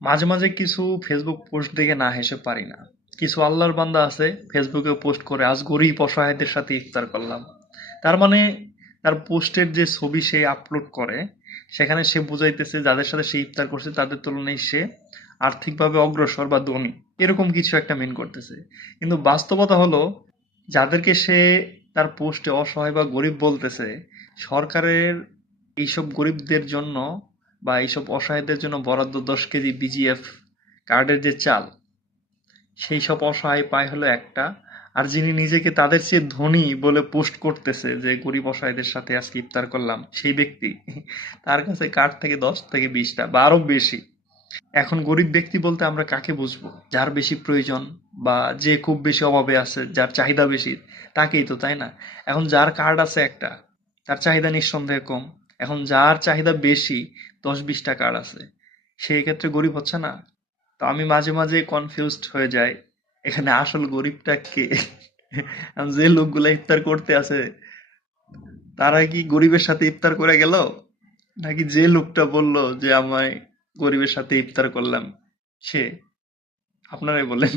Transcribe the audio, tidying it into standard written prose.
মাঝে মাঝে কিছু ফেসবুক পোস্ট দেখে না হেসে পারি না। কিছু আল্লাহর বান্দা আছে ফেসবুকে পোস্ট করে, আজ গরিব অসহায়দের সাথে ইফতার করলাম। তার মানে তার পোস্টের যে ছবি সে আপলোড করে, সেখানে সে বুঝাইতেছে যাদের সাথে সে ইফতার করছে তাদের তুলনায় সে আর্থিকভাবে অগ্রসর বা ধনী, এরকম কিছু একটা মিন করতেছে। কিন্তু বাস্তবতা হলো, যাদেরকে সে তার পোস্টে অসহায় বা গরিব বলতেছে, সরকারের এইসব গরিবদের জন্য বা এইসব অসহায়দের জন্য বরাদ্দ 10 কেজি বিজিএফ কার্ডের যে চাল, সেই সব অসহায় পায় হলো একটা। আর যিনি নিজেকে তাদের চেয়ে ধনী বলে পোস্ট করতেছে যে গরিব অসহায়দের সাথে আজকে ইফতার করলাম, সেই ব্যক্তি, তার কাছে কার্ড থেকে 10 থেকে 20টা বা আরো বেশি। এখন গরিব ব্যক্তি বলতে আমরা কাকে বুঝবো? যার বেশি প্রয়োজন বা যে খুব বেশি অভাবে আছে, যার চাহিদা বেশি, তাকেই তো, তাই না? এখন যার কার্ড আছে একটা, তার চাহিদা নিঃসন্দেহে কম। এখন যার চাহিদা বেশি, 10-20টা কার্ড আছে, সেই ক্ষেত্রে গরিব হচ্ছে না? তো আমি মাঝে মাঝে কনফিউজড হয়ে যাই, এখানে আসল গরিবটা কে? এখন যে লোকগুলা ইফতার করতে আছে, তারা কি গরিবের সাথে ইফতার করে গেল, নাকি যে লোকটা বলল যে আমায় গরিবের সাথে ইফতার করলাম সে? আপনারাই বলেন।